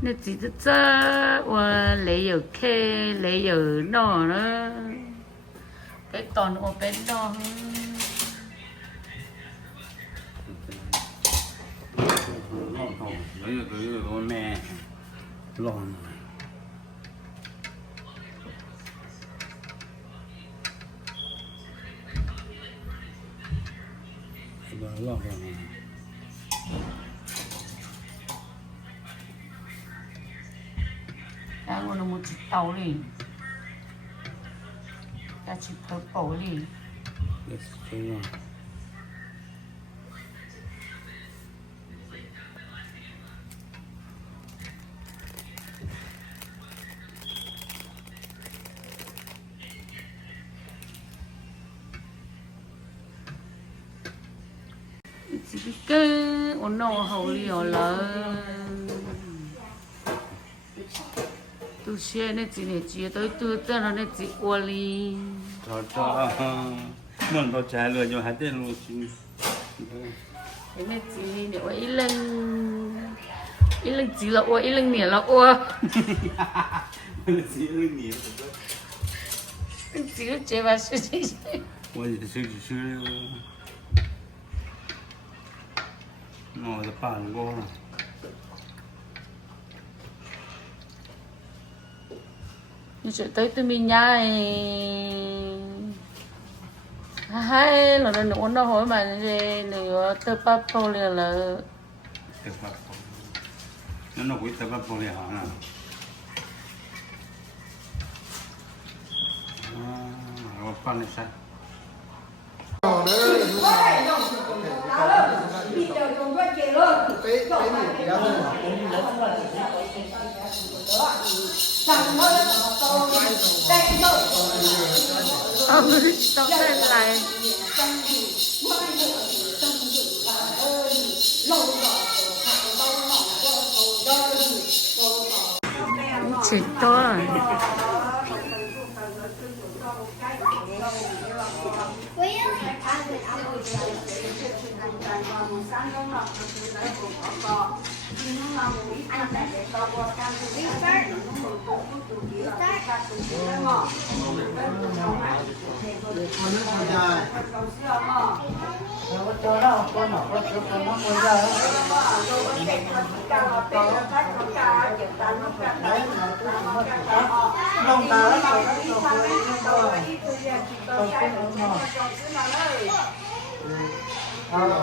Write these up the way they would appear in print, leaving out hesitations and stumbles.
那几个这我来有开来有闹了，cái còn ở bên đó lấy được cái con mẹ lon lon cái nó một chiếc tàu đi cái chiếc tàu bầu đi chỉ cái ổn nào hậu li ở là tôi xe này chỉ này chỉ tôi tên là này chỉ qua li cho mình có trái lừa cho hai tên luôn xin cái này chỉ này để qua ít lần chỉ là qua ít lần nhẹ là qua chỉ lưng nhỉ chỉ là chế vào sự gì我也是我的办过了。你说tới tụi mình nhà hai là nó hỏi mà nữa tới bắp bao liền là tới bắp nó quý tới bắp bao liền hả nào nó pan này sao tao lên lại chết to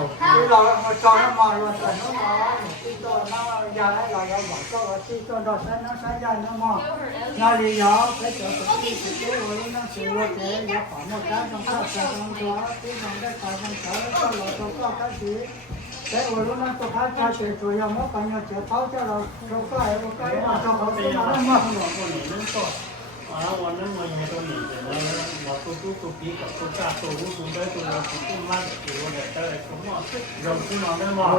cái lò mà cho nó mòn luôn rồi nó ra cái lò bỏ cho cái cho nó sẽ ra nó mòn nó đi gió cái chỗ cái rồi nó chịu luôn thế nó khoảng một cái trong cái trong gió cái trong cái trong lò cho cái gì cái rồi nó cho cái cho chuyện rồi nó mất bao nhiêu chuyện tháo cho nó cho cái mà cho nó cái nó mònวันนั้นมันยังตัวหนีแต่ว่าเราตัวปีกับตัวกาตัวรู้ตัวได้ตัวเราตัวมันตัวเนี่ยแต่ผมว่าเราขึ้นมาได้ว่า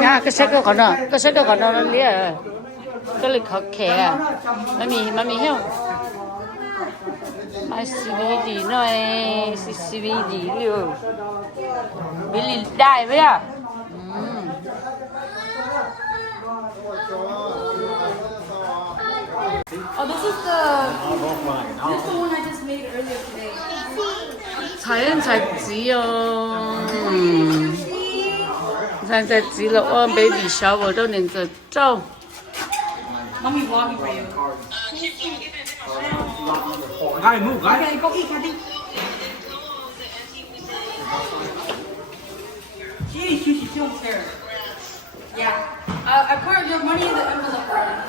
nhà cái sách đó còn nó lia cái lịch học khẻ mà mì heo mà CVD nói CVD liệu bị lì đại vậy à Oh, this is the one I just made earlier today. 자연 잡지요. 잡지로 온 베이비 샤워도 nenza照. Mommy vlogging for you. Guy move, guy. Okay, go eat, Kathy. She feels scared. Yeah. I put your money in the envelope for her.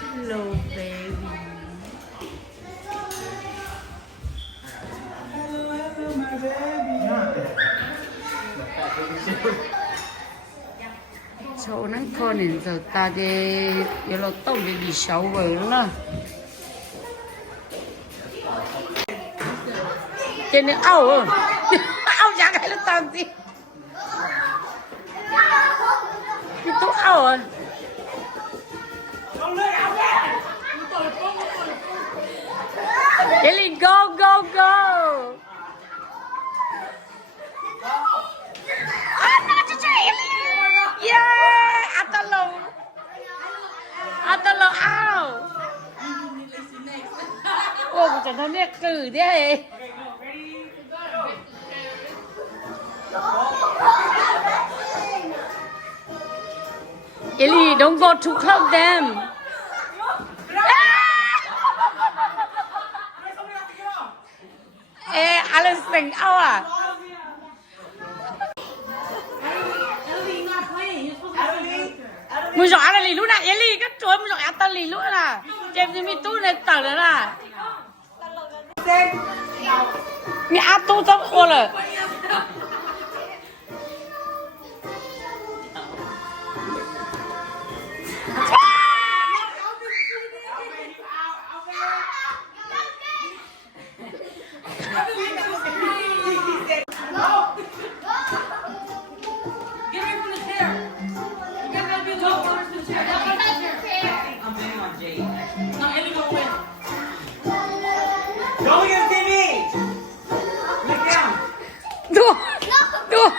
Hello baby. my baby chỗ nó con nên giờ ta đi giờ nó tông bị xấu vậy nữa trên nó áo áo giá cái nó tăng gì cái tụ áo à Ellie, go, go, go! Yeah! Atalo out! Ôi, chẳng nó nét cử thế. Ellie, don't go too close to them. Ê, Alan sing out à? Mùi giỏ Alan lì lúc nào? Ellie, cái chuối mùi giỏ Alan lì lúc nào? Chém gì mi tu này tờ nữa là? Mi áp tu tâm cô rồi. Go against TV! Look down! Đùa! Đùa!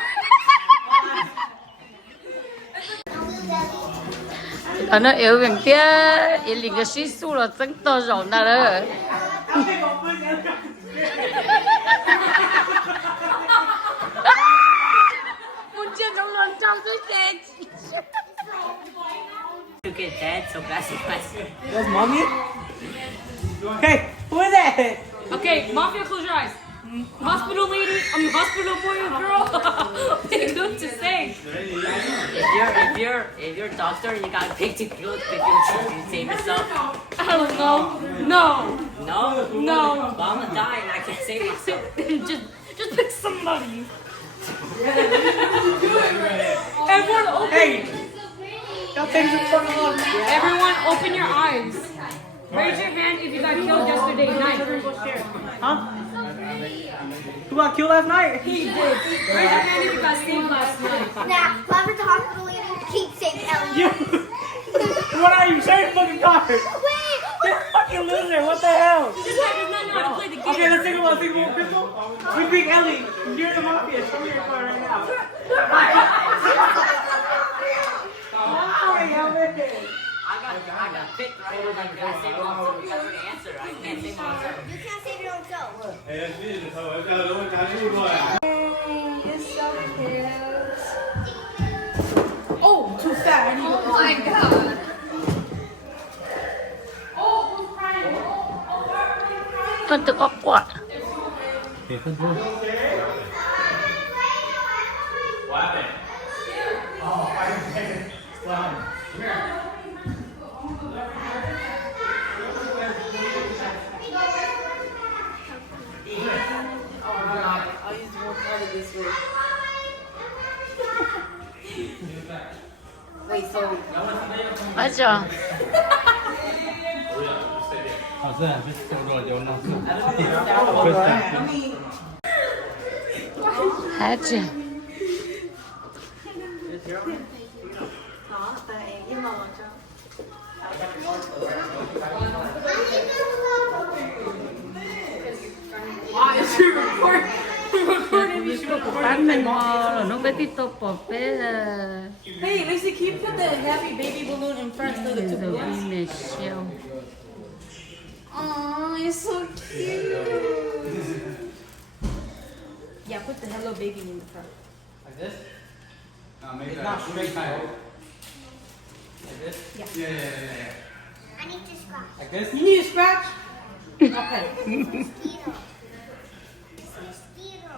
Ở nó yếu việc tía, ý lì cái xí xu là真to rổ nào đó. Muốn chơi trong lần trong cái gì? To get dead, so that's my That's mommy? Hey, who is that? Okay, Mafia, close your eyes. Hospital lady, hospital boy or girl. Pick who to say. if you're a doctor, you gotta pick to kill to save yourself. I don't know. No. No? No. Well, I'm gonna die and I can't save myself. just pick somebody. Everyone open. Hey! Y'all take the fuck off. Everyone open your eyes. Raise your hand if you got killed yesterday night. Huh? Who got killed last night? He did. Raise your hand if you got saved last night. Nah, whoever's the hospital lady, keep saving Ellie. You! What are you saying, fucking card? Wait, You fucking loser, what the hell? This guy does not know how to play the game. Okay, let's think about Crystal. We pick Ellie. You're the mafia. Show me your card right now. I got picked right when I gotta save myself. You gotta answer. I can't save myself. you can't save your own self. Oh, too fat. I need to go. My God. Oh, who's crying? Con tự ốc quạt. Wait, so 맞아. 하지. Bán mình mò rồi nó bé tiếp tục bỏ bé là Hey, Lucy, can you put the happy baby balloon in front of the two rồi balloons? đi mẹ siêu. Oh, you're so cute. Yeah, put the hello baby in the front. Like this? No, make It's that not straight. tight. Like this? Yeah. I need to scratch. Like this? You need a scratch? Okay. Mosquito. Mosquito.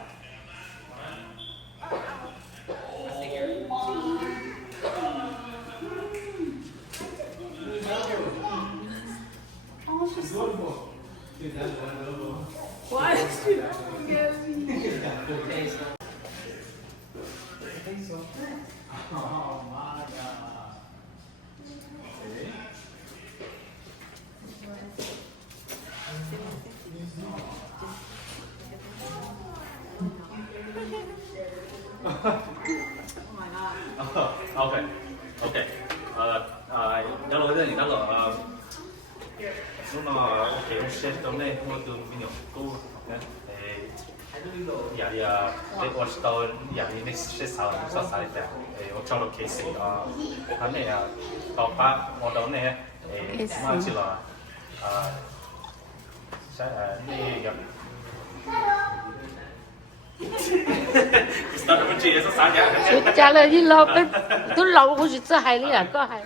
Why is she Oh my god. OK OK nhớ lỗi đây nhớ lỗi lúc nào kiểu sẽ trong đây mua từ bên nhau cô giờ để我知道giờ你那是啥啥啥的，我找了 case 他那到把我到那买去了那个。trả lời gì lo cái tôi lâu cũng chỉ hay đi à có hay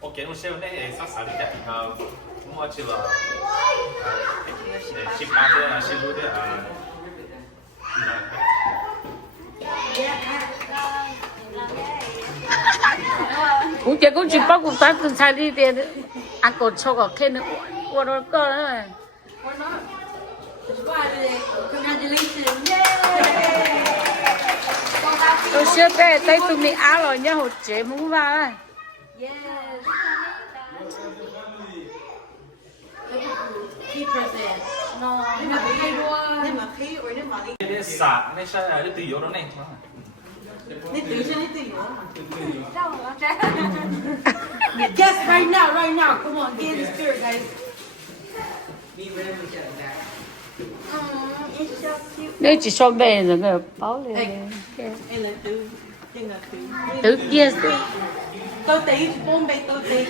OK， 我写那啥啥的我去了18的16的cũng chỉ có chỉ bao cũng phải cứ sai đi tiền ăn cột cho có khen nữa qua đó có nữa Congratulations. tôi chưa bé tay tụi mình áo rồi nhá hột chế muốn vào đây xả nên sao là tự yếu đó này Yes, right now. Come on, get in the spirit, guys. nếu chỉ cho bé rồi người báo lên tự kia Tôi tí, bông bê tôi tí.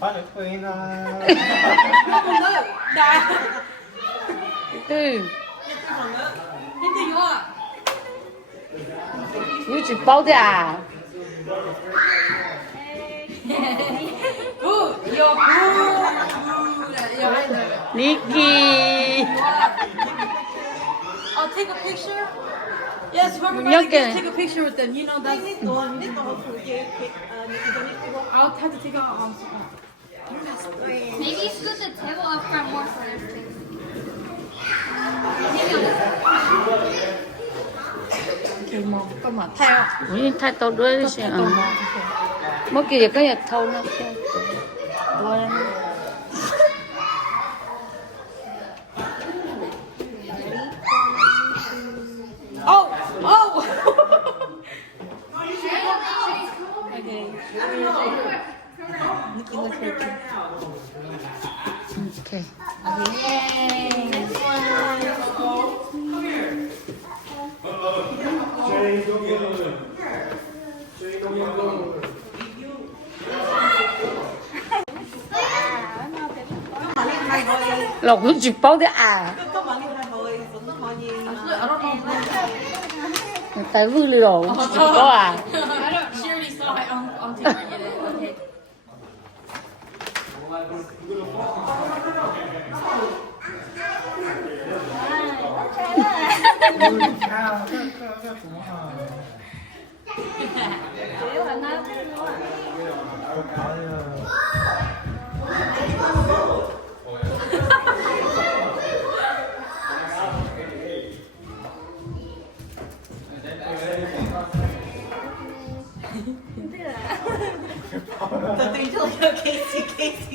Phải được quên là Không ngờ, đã. từ Thế thì vô à? nếu chỉ báo thế à Yo, Nikki I'll take a picture. Yes, whoever Nhớ gets kìa. take a picture with them. You know that's. I'll have to take out Maybe split the table up front more for everything. Okay, mom. Come on, thay out. 우리 다 떠들어 주시 뭐 그게 그냥 타오나 Oh! Okay. Nikki looks very cute. 오케이 lộc nó chỉ báo thế à tại vui lì chỉ có à She already saw it. I'll take it. Okay.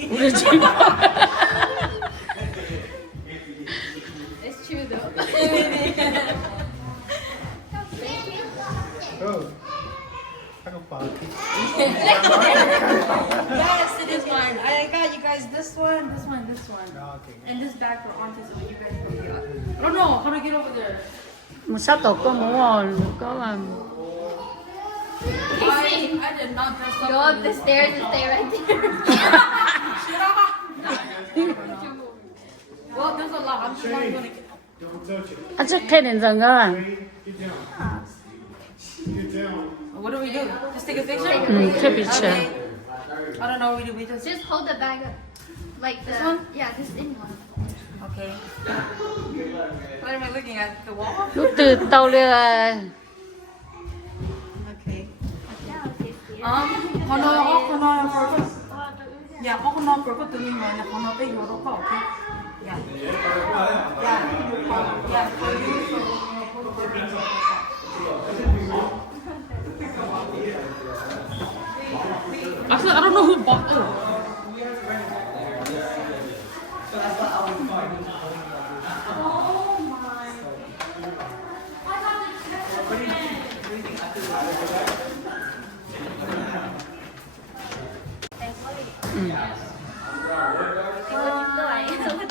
우리 집 It's true though. Yes, it is mine. I got you guys this one, and this bag for auntie, so you guys can get. I don't know how to get over there. một sắp tổ có muốn có mà I did not dress up. Go up the stairs and stay right there. Well, there's a lot. I'm sure I'm gonna get. anh chắc khen đến giờ ngơ What do we do? Just take a picture? take picture. Okay. I don't know what we do. We just. Just hold the bag up. Like the one? Yeah, this in one. Okay. What am I looking at? The wall? lúc từ tàu lên Okay. 하나 벌거. 야, 하나 벌거 뜨는 거 아니야? 하나 빼 요렇게. 오케이. 야. Actually, I don't know who bought it.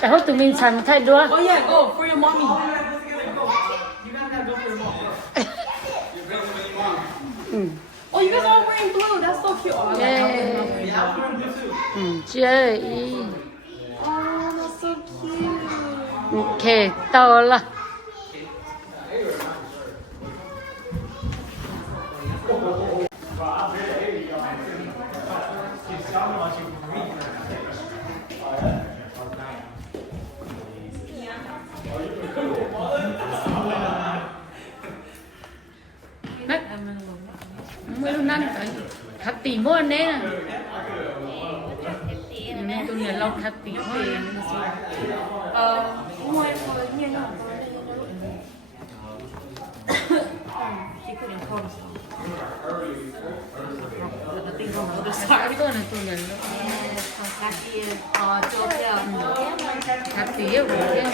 Tại hốt tụi mình xài một thay đua. Oh yeah, go for your mommy. Oh, you guys are all wearing blue. That's so cute. Oh, I like how Chơi. Oh, that's so cute. Ok, to là. Mới lúc năn phải khát tỉ mua anh đấy nè. Nên tôi nhớ lòng khát tỉ mua. Mua em rồi, nhiều lắm. She couldn't come, so. The thing on the other side. Tôi là tôi nhớ lòng. Khát tỉ chốt theo. Khát tỉ ở đây.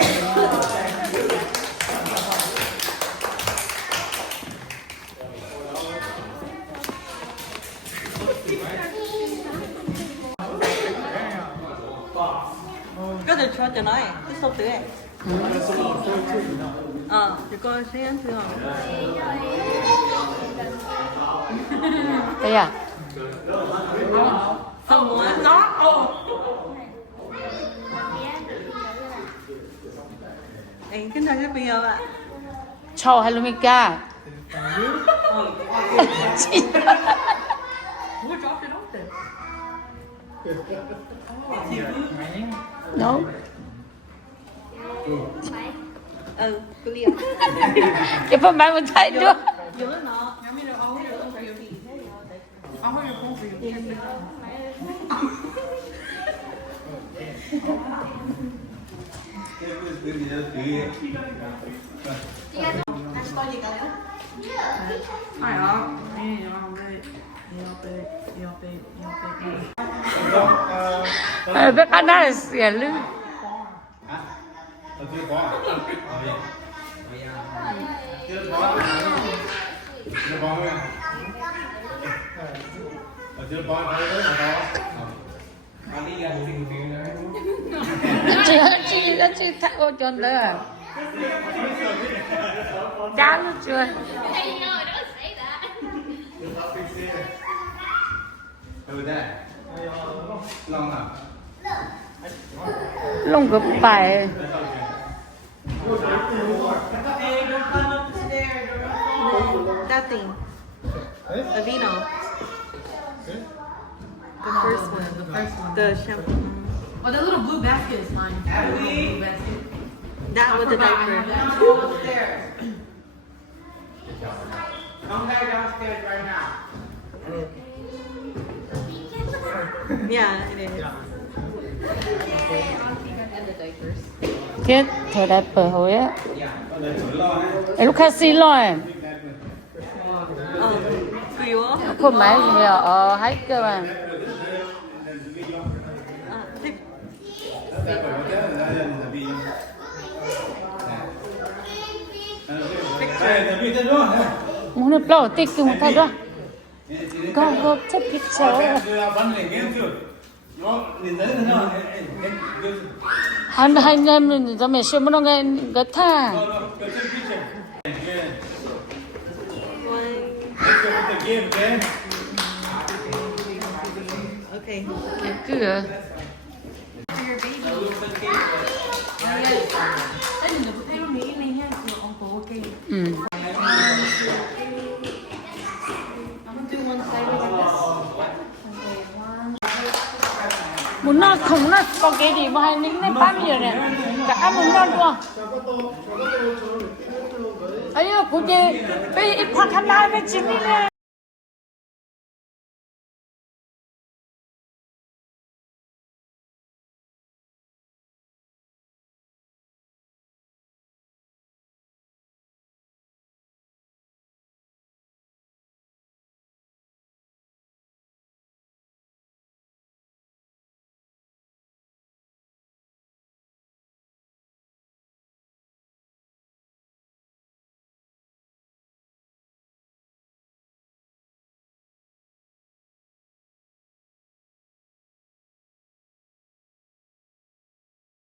Có thể cho nói, cái số tưới. Thì coi xem thử không? Đây à? Không muốn nó. Anh cái này bây giờ ạ. Cho hay là mình ca? Who dropped it off there? No. Believe. Cái phần bài mình thấy chưa? You're not. I mean, I'll hold your phone for your feet. I'll hold your phone for your feet. Biết ăn là xỉa lưng. Chưa có. Chưa có rồi. Chưa có thấy đấy mà đó. Chị thay ô tròn đó à? Chán luôn chưa? Hey, no, don't say that. Ừ đây. Long à? Lông gấp bài. That thing. The vino. The first one. The shampoo. Oh, that little blue basket is mine. The little blue basket. That with the diaper. Come back downstairs right now. Yeah, it is. Kết thời đại bờ hồi á. Em lúc khác xin lo em. Fuel. Không máy gì ở hết cơ mà. Muốn được lâu tích cứ một thay đó. Go take picture. Hai em mình cho mẹ xem nó nghe gật tha. Okay. Cứ à. Muốn nó không nó có cái gì mà hay nính lên 30 giờ này cả muốn nó luôn ấy cô chị bây ít phát thanh này với chị đi nè